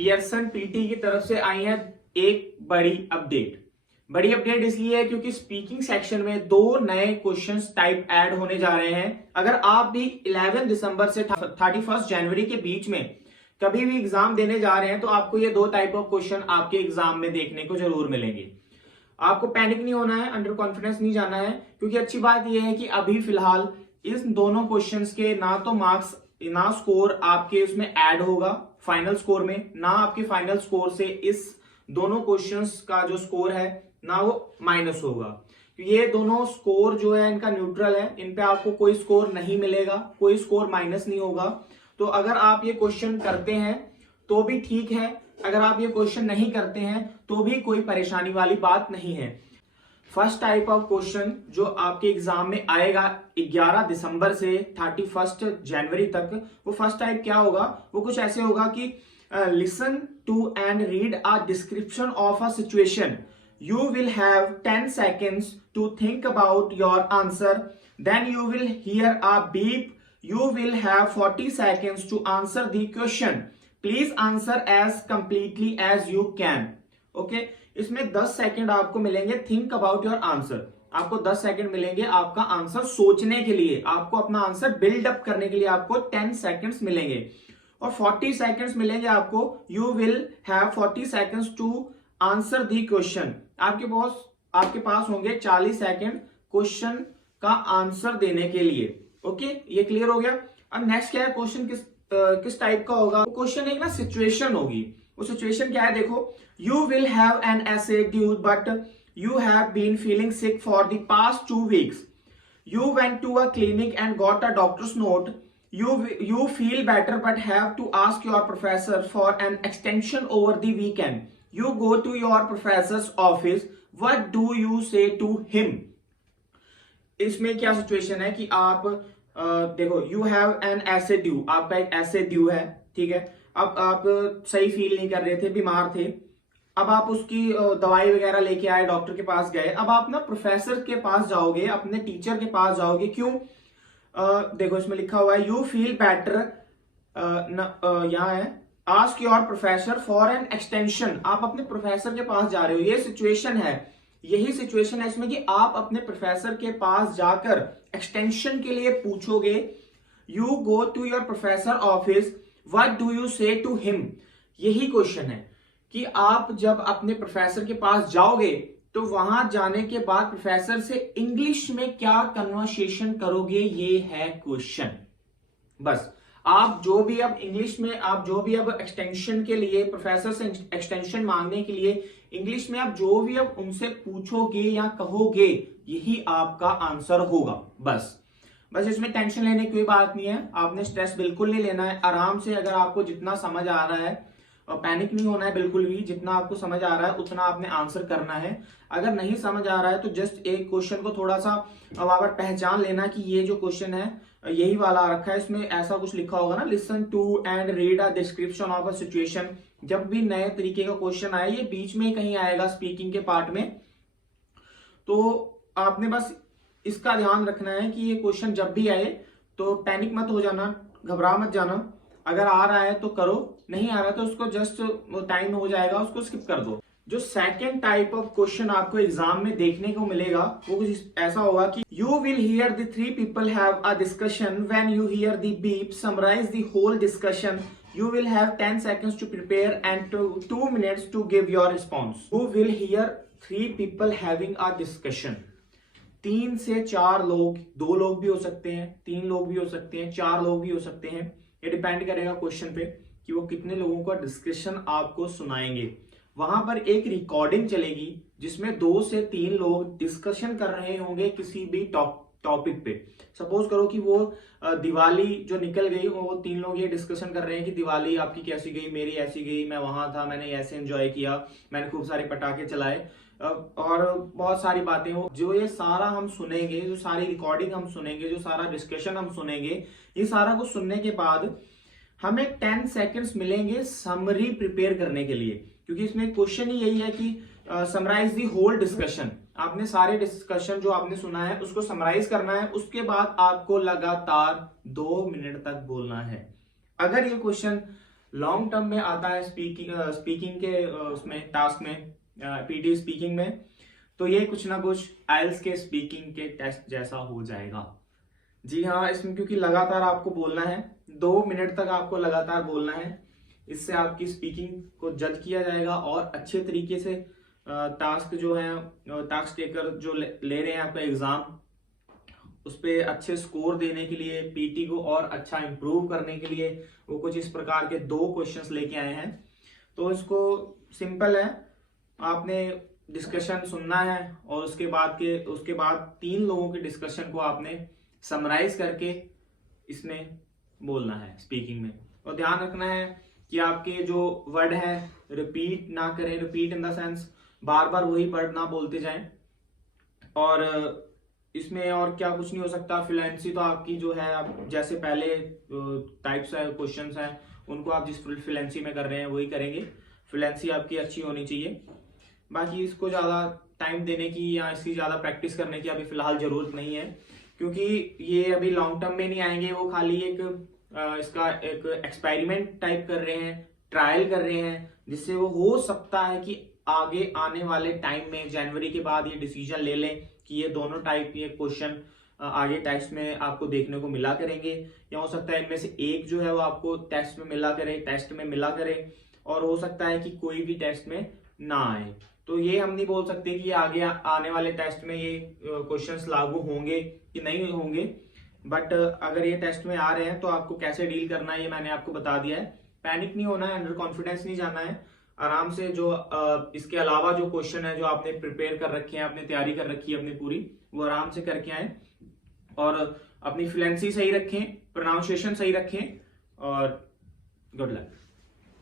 Pearson PT की तरफ से आई है एक बड़ी अपडेट इसलिए है क्योंकि स्पीकिंग सेक्शन में 2 नए क्वेश्चंस टाइप ऐड होने जा रहे हैं। अगर आप भी 11 दिसंबर से 31 जनवरी के बीच में कभी भी एग्जाम देने जा रहे हैं तो आपको ये 2 टाइप ऑफ क्वेश्चन आपके एग्जाम में देखने को जरूर मिलेंगे। आपको पैनिक नहीं होना है, अंडर कॉन्फिडेंस नहीं जाना है, क्योंकि अच्छी बात यह है कि अभी फिलहाल इस दोनों क्वेश्चंस के ना तो मार्क्स ना स्कोर आपके उसमें ऐड होगा फाइनल स्कोर में, ना आपके फाइनल स्कोर से इस दोनों क्वेश्चंस का जो स्कोर है ना वो माइनस होगा। ये दोनों स्कोर जो है इनका न्यूट्रल है, इन पे आपको कोई स्कोर नहीं मिलेगा, कोई स्कोर माइनस नहीं होगा। तो अगर आप ये क्वेश्चन करते हैं तो भी ठीक है, अगर आप ये क्वेश्चन नहीं करते हैं तो भी कोई परेशानी वाली बात नहीं है। फर्स्ट टाइप ऑफ क्वेश्चन जो आपके एग्जाम में आएगा 11 दिसंबर से 31 जनवरी तक, वो फर्स्ट टाइप क्या होगा, वो कुछ ऐसे होगा कि listen to and read a description of a situation. You will have 10 seconds to think about your answer. Then you will hear a beep. You will have 40 seconds to answer the question. Please answer as completely as you can. Okay? इसमें 10 second आपको मिलेंगे think about your answer. आपको 10 second मिलेंगे आपका answer सोचने के लिए, आपको अपना आंसर बिल्ड अप करने के लिए आपको 10 सेकंड्स मिलेंगे और 40 सेकंड्स मिलेंगे आपको। You will have 40 seconds to answer the question. आपके पास होंगे 40 सेकंड क्वेश्चन का आंसर देने के लिए। ओके, ये क्लियर हो गया। अब नेक्स्ट क्या है, क्वेश्चन किस टाइप का होगा। क्वेश्चन एक ना सिचुएशन होगी। वो सिचुएशन क्या है देखो, you will have an essay due but you have been feeling sick for the past 2 weeks. You went to a clinic and got a doctor's note. You feel better but have to ask your professor for an extension over the weekend. You go to your professor's office. What do you say to him? इसमें क्या situation है कि आप देखो you have an essay due, आपका एक essay due है, ठीक है। अब आप सही फील नहीं कर रहे थे, बीमार थे, अब आप उसकी दवाई वगैरह लेके आए, डॉक्टर के पास गए। अब आप ना प्रोफेसर के पास जाओगे, अपने टीचर के पास जाओगे। क्यों? देखो इसमें लिखा हुआ है यू फील बेटर, यहाँ है ask your professor for an extension. आप अपने प्रोफेसर के पास जा रहे हो, ये सिचुएशन है, यही सिचुएशन है इसमें कि आप अपने प्रोफेसर के पास जाकर एक्सटेंशन के लिए पूछोगे। You go to your professor office, what do you say to him. यही क्वेश्चन है कि आप जब अपने प्रोफेसर के पास जाओगे तो वहां जाने के बाद प्रोफेसर से इंग्लिश में क्या कन्वर्सेशन करोगे, ये है क्वेश्चन। बस आप जो भी अब इंग्लिश में आप जो भी अब एक्सटेंशन के लिए प्रोफेसर से एक्सटेंशन मांगने के लिए इंग्लिश में आप जो भी अब उनसे पूछोगे या कहोगे, यही आपका आंसर होगा। बस इसमें टेंशन लेने की कोई बात नहीं है, आपने स्ट्रेस बिल्कुल नहीं लेना है। आराम से अगर आपको जितना समझ आ रहा है और पैनिक नहीं होना है बिल्कुल भी, जितना आपको समझ आ रहा है उतना आपने आंसर करना है। अगर नहीं समझ आ रहा है तो जस्ट एक क्वेश्चन को थोड़ा सा वहां पर पहचान लेना कि ये जो क्वेश्चन है यही वाला रखा है, इसमें ऐसा कुछ लिखा होगा ना, listen to and read a description of a situation. जब भी नए तरीके का क्वेश्चन आए, ये बीच में कहीं आएगा स्पीकिंग के पार्ट में, तो आपने बस इसका ध्यान रखना है कि ये क्वेश्चन जब भी आए तो पैनिक मत हो जाना, घबरा मत जाना। अगर आ रहा है तो करो, नहीं आ रहा तो उसको जस्ट टाइम हो जाएगा, उसको स्किप कर दो। जो सेकेंड टाइप ऑफ क्वेश्चन आपको एग्जाम में देखने को मिलेगा वो कुछ ऐसा होगा कि you will hear the 3 people have a discussion, when you hear the beep summarise the whole discussion, you will have 10 seconds to prepare and 2 minutes to give your response. You will hear 3 people having a discussion. 3 से 4 लोग, 2 लोग भी हो सकते हैं, 3 लोग भी हो सकते हैं, 4 लोग भी हो सकते हैं। ये डिपेंड करेगा क्वेश्चन पे कि वो कितने लोगों का डिस्कशन आपको सुनाएंगे। वहां पर एक रिकॉर्डिंग चलेगी जिसमें 2 से 3 लोग डिस्कशन कर रहे होंगे किसी भी टॉपिक पे। सपोज करो कि वो दिवाली जो निकल गई, वो 3 लोग ये डिस्कशन कर रहे हैं कि दिवाली आपकी कैसी गई, मेरी ऐसी गई, मैं वहां था, मैंने ऐसे एंजॉय किया, मैंने खूब सारे पटाखे चलाए और बहुत सारी बातें हो। जो ये सारा हम सुनेंगे, जो सारी रिकॉर्डिंग हम सुनेंगे, जो सारा डिस्कशन हम सुनेंगे, ये सारा कुछ सुनने के बाद हमें 10 seconds मिलेंगे समरी प्रिपेयर करने के लिए, क्योंकि इसमें क्वेश्चन ही यही है कि समराइज दी होल डिस्कशन। आपने सारे डिस्कशन जो आपने सुना है उसको समराइज करना है, उसके बाद आपको लगातार 2 मिनट तक बोलना है। अगर ये क्वेश्चन लॉन्ग टर्म में आता है स्पीकिंग के उसमें टास्क में, पीटी स्पीकिंग में, तो ये कुछ ना कुछ आइल्स के स्पीकिंग के टेस्ट जैसा हो जाएगा। जी हाँ, इसमें क्योंकि लगातार आपको बोलना है, 2 मिनट तक आपको लगातार बोलना है, इससे आपकी स्पीकिंग को जज किया जाएगा और अच्छे तरीके से टास्क जो है, टास्क टेकर जो ले रहे हैं आपका एग्जाम, उस पर अच्छे स्कोर देने के लिए, पीटी को और अच्छा इंप्रूव करने के लिए वो कुछ इस प्रकार के 2 क्वेश्चंस लेके आए हैं। तो इसको सिंपल है, आपने डिस्कशन सुनना है और उसके बाद 3 लोगों के डिस्कशन को आपने समराइज करके इसमें बोलना है स्पीकिंग में। और ध्यान रखना है कि आपके जो वर्ड है रिपीट ना करें, रिपीट इन द सेंस बार बार वही वर्ड ना बोलते जाएं। और इसमें और क्या कुछ नहीं हो सकता, फ्लुएंसी तो आपकी जो है, आप जैसे पहले टाइप्स है क्वेश्चंस हैं उनको आप जिस फ्लुएंसी में कर रहे हैं वही करेंगे, फ्लुएंसी आपकी अच्छी होनी चाहिए। बाकी इसको ज़्यादा टाइम देने की या इसकी ज़्यादा प्रैक्टिस करने की अभी फिलहाल ज़रूरत नहीं है, क्योंकि ये अभी लॉन्ग टर्म में नहीं आएंगे, वो खाली एक इसका एक एक्सपेरिमेंट टाइप कर रहे हैं, ट्रायल कर रहे हैं, जिससे वो हो सकता है कि आगे आने वाले टाइम में जनवरी के बाद ये डिसीजन ले लें कि ये दोनों टाइप के क्वेश्चन आगे टेस्ट में आपको देखने को मिला करेंगे, या हो सकता है इनमें से एक जो है वो आपको टेस्ट में मिला करे, और हो सकता है कि कोई भी टेस्ट में ना आए। तो ये हम नहीं बोल सकते कि आगे आने वाले टेस्ट में ये क्वेश्चंस लागू होंगे कि नहीं होंगे, बट अगर ये टेस्ट में आ रहे हैं तो आपको कैसे डील करना है ये मैंने आपको बता दिया है। पैनिक नहीं होना है, अंडर कॉन्फिडेंस नहीं जाना है, आराम से जो इसके अलावा जो क्वेश्चन है जो आपने प्रिपेयर कर रखे हैं, आपने तैयारी कर रखी है अपनी पूरी, वो आराम से करके आए और अपनी फ्लुएंसी सही रखें, प्रोनाउंसिएशन सही रखें, और गुड लक।